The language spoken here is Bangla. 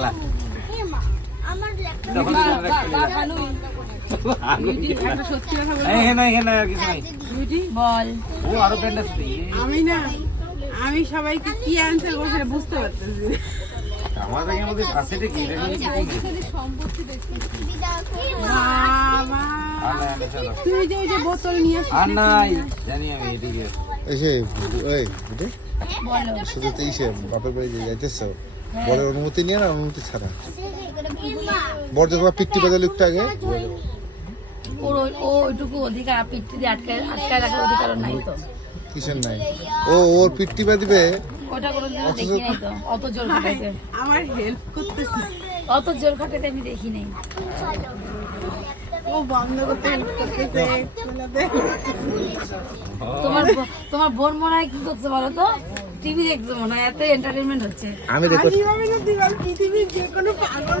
খেলা আমি সবাইকে কি অ্যান্সার করছি বুঝতে পারতেছি তুই যে বোতল নিয়ে শুধু তো ইসে বাপের বাড়ি যাইতেছ বরের অনুমতি নিয়ে না অনুমতি ছাড়া বর যখন পিকটি বাজার লিখতে আগে ওইটুকু অধিকার পিঠটি দিয়ে আটকায় রাখার অধিকার নাই তো কিসের নাই ওর পিকটি বাঁধবে ওটা কোনো দেখি নাই তো অত জোর খাটাইতে আমার হেল্প করতেছে অত জোর খাটাইতে আমি দেখি নাই ও বন্ধ করতে হেল্প করতেছে তোমার বোন মনে হয় কি করছে বলো তো টিভি দেখছে মনে হয় এত এন্টারটেইনমেন্ট হচ্ছে আমি দেখো পৃথিবীর যে কোনো পাগল